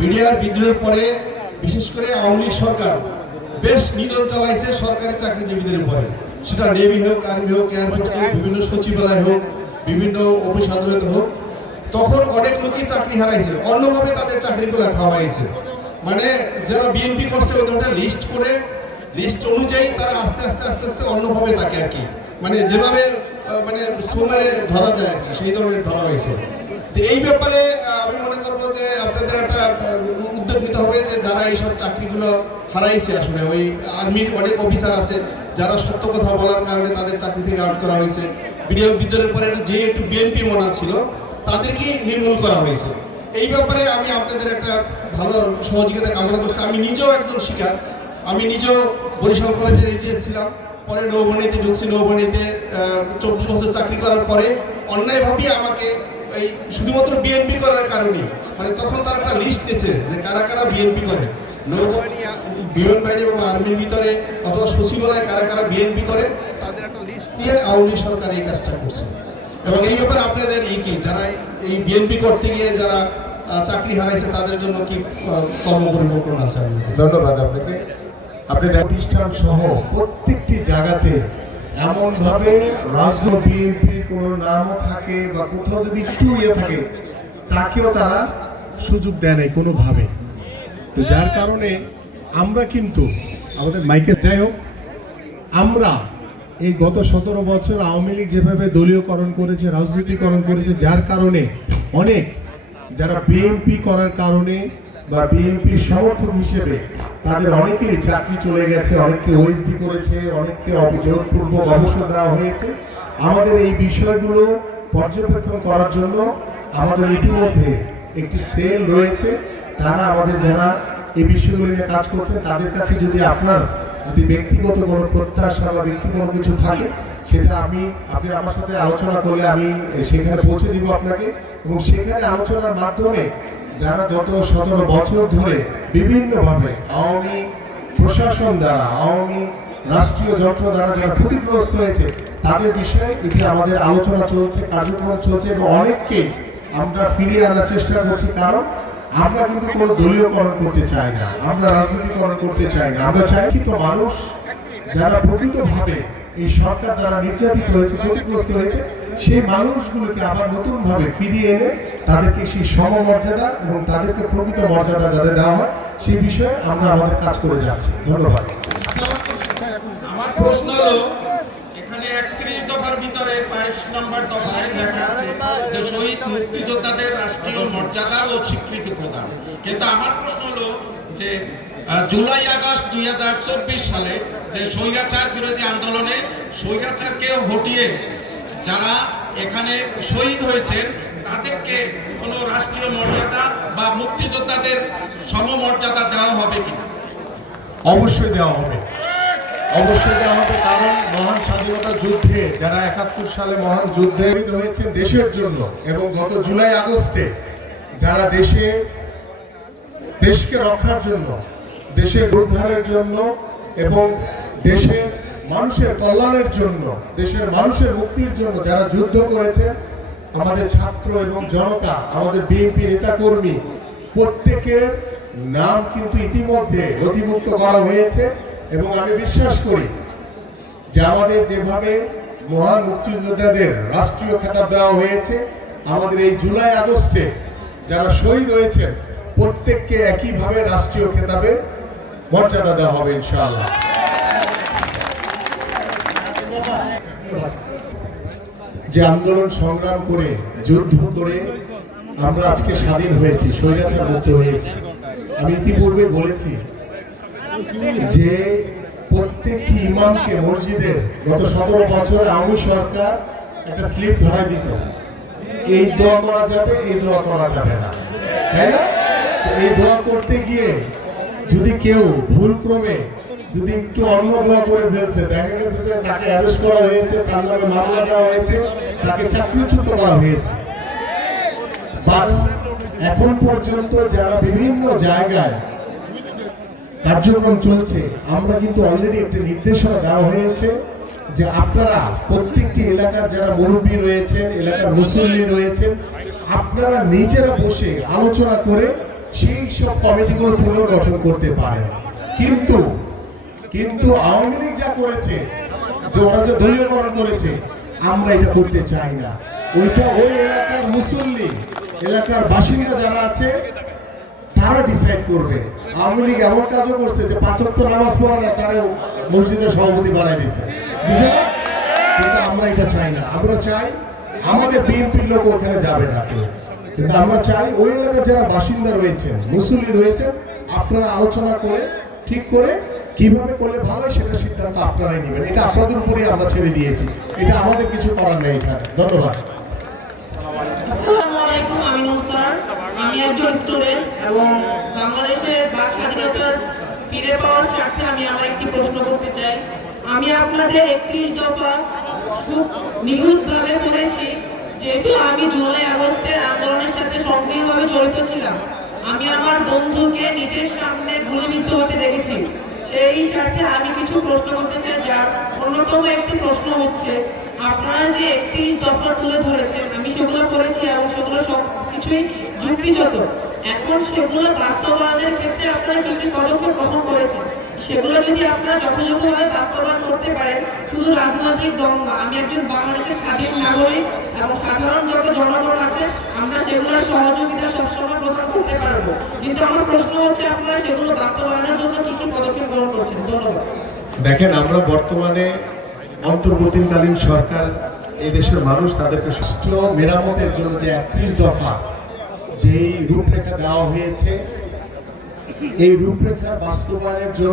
BDR বিদ্রোহের পরে বিশেষ করে আওয়ামী লীগ সরকার বেশ নিধন চালাইছে সরকারি চাকরিজীবীদের উপরে, সেটা নেভি হোক, আর্মি হোক, এয়ারফোর্স হোক, বিভিন্ন সচিবালয় হোক, বিভিন্ন অফিস আদালত হোক। তখন অনেক লোকই চাকরি হারাইছে, অন্যভাবে তাদের চাকরিগুলো খাওয়া হয়েছে। মানে যারা বিএনপি করছে ওদের একটা লিস্ট করে, লিস্ট অনুযায়ী তারা আস্তে আস্তে আস্তে আস্তে অন্যভাবে তাকে আর কি, মানে যেভাবে মানে সোমারে ধরা যায় আর কি, সেই ধরনের ধরা হয়েছে। এই ব্যাপারে আমি মনে করবো যে আপনাদের একটা উদ্যোগ নিতে হবে যে যারা এইসব চাকরিগুলো হারাইছে, আসলে ওই আর্মির অনেক অফিসার আছে যারা সত্য কথা বলার কারণে তাদের চাকরি থেকে আউট করা হয়েছে। বিদ্রোহের পরে যে একটু বিএনপি মনা ছিল তাদেরকে নির্মূল করা হয়েছে। এই ব্যাপারে আমি আপনাদের একটা ভালো সহযোগিতা কামনা করছি। আমি নিজেও একজন শিকার, আমি নিজেও বরিশাল কলেজের এজিএস ছিলাম, পরে নৌবাহিনীতে ঢুকছি। নৌবাহিনীতে 24 বছর চাকরি করার পরে অন্যায়ভাবেই আমাকে এই শুধুমাত্র বিএনপি করার কারণে, মানে তখন তারা একটা লিস্ট নিয়েছে যে কারা কারা বিএনপি করে, নৌবাহিনী, বিমান বাহিনী এবং আর্মির ভিতরে অথবা সচিবালয়ে কারা কারা বিএনপি করে, তাদের একটা লিস্ট নিয়ে আওয়ামী লীগ সরকার এই কাজটা করছে। এবং এই ব্যাপারে আপনাদের কি যারা এই বিএনপি করতে গিয়ে যারা চাকরি হারাইছে তাদের জন্য কি কর্ম পরিকল্পনা আছে? ধন্যবাদ আপনাকে। আপনি প্রতিষ্ঠান সহ প্রত্যেকটি জায়গাতে এমনভাবে রাজ্য বিএনপি কোনো নামও থাকে বা কোথাও যদি একটু থাকে তাকেও তারা সুযোগ দেয় নাই কোনোভাবে। তো যার কারণে আমরা কিন্তু আমাদের মাইকের যাই হোক, আমরা এই গত 17 বছর আওয়ামী লীগ যেভাবে দলীয়করণ করেছে, রাজনীতিকরণ করেছে, যার কারণে অনেক যারা বিএনপি করার কারণে বা বিএনপির সমর্থক হিসেবে তাদের অনেকেরই চাকরি চলে গেছে, অনেককে ওএসডি করেছে, অনেককে অভিযোগপূর্বক অবসর দেওয়া হয়েছে। আমাদের এই বিষয়গুলো পর্যবেক্ষণ করার জন্য আমাদের ইতিমধ্যে একটি সেল রয়েছে। তারা আমাদের যারা এই বিষয়গুলো নিয়ে কাজ করছেন তাদের কাছে যদি আপনার যদি ব্যক্তিগত কোনো প্রত্যাশা বা ব্যক্তিগত কিছু থাকে সেটা আপনি আমার সাথে আলোচনা করলে আমি সেখানে পৌঁছে দিব আপনাকে। এবং সেখানে আলোচনার মাধ্যমে যারা গত 17 বছর ধরে বিভিন্নভাবে আওয়ামী প্রশাসন দ্বারা, আওয়ামী রাষ্ট্রীয় যন্ত্র দ্বারা যারা ক্ষতিগ্রস্ত হয়েছে তাদের বিষয়ে এটি আমাদের আলোচনা চলছে, কার্যক্রম চলছে এবং অনেককে আমরা ফিরিয়ে আনার চেষ্টা করছি। কারণ আমরা কিন্তু কোনো দলীয়করণ করতে চাই না, আমরা রাজনীতিকরণ করতে চাই না। আমরা চাই কিন্তু মানুষ যারা প্রকৃতভাবে এই সরকার দ্বারা নির্যাতিত হয়েছে, ক্ষতিগ্রস্ত হয়েছে, সেই মানুষগুলোকে আবার নতুনভাবে ফিরিয়ে এনে তাদেরকে সেই সমমর্যাদা এবং তাদেরকে প্রকৃত মর্যাদা যাতে দেওয়া হয় সেই বিষয়ে আমরা আমাদের কাজ করে যাচ্ছি। ধন্যবাদ। আমার প্রশ্ন হলো, এখানে 31 দফার ভিতরে 22 নম্বর দফায় লেখা আছে যে শহীদ মুক্তিযোদ্ধাদের রাষ্ট্রীয় মর্যাদা ও স্বীকৃতি প্রদান। কিন্তু আমার প্রশ্ন হলো যে জুলাই আগস্ট 2024 সালে যে স্বৈরাচার বিরোধী আন্দোলনে স্বৈরাচারকে হটিয়ে যারা এখানে শহীদ হয়েছেন তাদেরকে কোনো রাষ্ট্রীয় মর্যাদা বা মুক্তিযোদ্ধাদের সমমর্যাদা দেওয়া হবে কি? অবশ্যই দেওয়া হবে, অবশ্যই দেওয়া হবে। কারণ মহান স্বাধীনতা যুদ্ধে যারা 71 সালে মহান যুদ্ধে শহীদ হয়েছেন দেশের জন্য এবং গত জুলাই আগস্টে যারা দেশকে রক্ষার জন্য, দেশের উদ্ধারের জন্য এবং দেশের মানুষের কল্যাণের জন্য, দেশের মানুষের মুক্তির জন্য যারা যুদ্ধ করেছে, আমাদের ছাত্র এবং জনতা, আমাদের বিএনপি নেতাকর্মী প্রত্যেকের নাম কিন্তু ইতিমধ্যে নথিভুক্ত করা হয়েছে। এবং আমি বিশ্বাস করি যে আমাদের যেভাবে মহান মুক্তিযোদ্ধাদের রাষ্ট্রীয় খেতাব দেওয়া হয়েছে, আমাদের এই জুলাই আগস্টে যারা শহীদ হয়েছেন প্রত্যেককে একইভাবে রাষ্ট্রীয় খেতাবে মর্যাদা দেওয়া হবে ইনশাআল্লাহ। যে আন্দোলন সংগ্রাম করে, যুদ্ধ করে আমরা আজকে স্বাধীন হয়েছি, স্বৈরাচার মুক্ত হয়েছি। আমি ইতিপূর্বে বলেছি যে প্রত্যেকটি ইমামকে মসজিদের গত 17 বছর আওয়ামী সরকার একটা স্লিপ ধরাই দিত, এই দোয়া করা যাবে, এই দোয়া করা যাবে না, তাই না? এই দোয়া করতে গিয়ে যদি কেউ ভুলক্রমে যদি একটু অন্য দোয়া করে ফেলছে, দেখা গেছে যে তাকে অ্যারেস্ট করা হয়েছে, তার নামে মামলা দেওয়া হয়েছে, তাকে চাকরিচ্যুত করা হয়েছে। বাট এখন পর্যন্ত যারা বিভিন্ন জায়গায় কার্যক্রম চলছে, আমরা কিন্তু অলরেডি একটা নির্দেশনা দেওয়া হয়েছে যে আপনারা প্রত্যেকটি এলাকার যারা মুরব্বী রয়েছেন, এলাকার মুসল্লি রয়েছেন, আপনারা নিজেরা বসে আলোচনা করে সেই সব কমিটিগুলো পুনর্গঠন করতে পারেন। কিন্তু কিন্তু আওয়ামী লীগ যা করেছে, যে ওরা যে দলীয়করণ করেছে, আমরা এটা করতে চাই না। ওইটা ওই এলাকার মুসল্লি, এলাকার বাসিন্দা যারা আছে তারা ডিসাইড করবে। আওয়ামী লীগ এমন কাজও করছে যে 5 ওয়াক্ত নামাজ পড়ে না, তারা মসজিদের সভাপতি বানাই দিছে না। কিন্তু আমরা এটা চাই না। আমরা চাই আমাদের বিএনপির লোক ওখানে যাবে না কেউ, কিন্তু আমরা চাই ওই এলাকার যারা বাসিন্দা রয়েছেন, মুসল্লি রয়েছেন, আপনারা আলোচনা করে ঠিক করে কিভাবে করলে ভালো হয় সেটা সিদ্ধান্ত আপনারাই নেবেন। এটা আপনাদের উপরেই আমরা ছেড়ে দিয়েছি, এটা আমাদের কিছু করার নেই এখানে। ধন্যবাদ। আসসালামু আলাইকুম, আমিনুল স্যার। আমি একজন স্টুডেন্ট এবং বাংলাদেশের বাক স্বাধীনতার ফিরে পাওয়ার স্বার্থে আমি আমার একটি প্রশ্ন করতে চাই। আমি আপনাদের 31 দফা খুব নিখুঁতভাবে পড়েছি, যেহেতু আমি জুলাই আগস্টের আন্দোলনের সাথে সক্রিয়ভাবে জড়িত ছিলাম। আমি আমার বন্ধুকে নিজের সামনে গুলিবিদ্ধ হতে দেখেছি। সেই স্বার্থে আমি কিছু প্রশ্ন করতে চাই, যার অন্যতম একটি প্রশ্ন হচ্ছে, আপনারা যে 31 দফা তুলে ধরেছেন, আমি সেগুলো পড়েছি এবং সেগুলো সব কিছুই যুক্তিযুক্ত। এখন সেগুলো বাস্তবায়নের ক্ষেত্রে আপনারা কি কি পদক্ষেপ গ্রহণ করেছেন, সেগুলো যদি আপনারা যথাযথভাবে বাস্তবায়ন করতে পারেন, শুধু রাজনৈতিক দল না, আমি একজন বাংলাদেশের স্বাধীন নাগরিক এবং সাধারণ যত জনগণ আছে, আমরা সেগুলোর সহযোগিতা সবসময় প্রদান করতে পারবো। কিন্তু আমার প্রশ্ন হচ্ছে, আপনারা সেগুলো বাস্তবায়নের জন্য কি কি পদক্ষেপ গ্রহণ করছেন? ধন্যবাদ। দেখেন, আমরা বর্তমানে অন্তর্বর্তীকালীন সরকার, এই দেশের মানুষ তাদেরকে রাষ্ট্র মেরামতের জন্য যে 31 দফা যেই রূপরেখা দেওয়া হয়েছে, এই রূপরেখার বাস্তবায়নের জন্য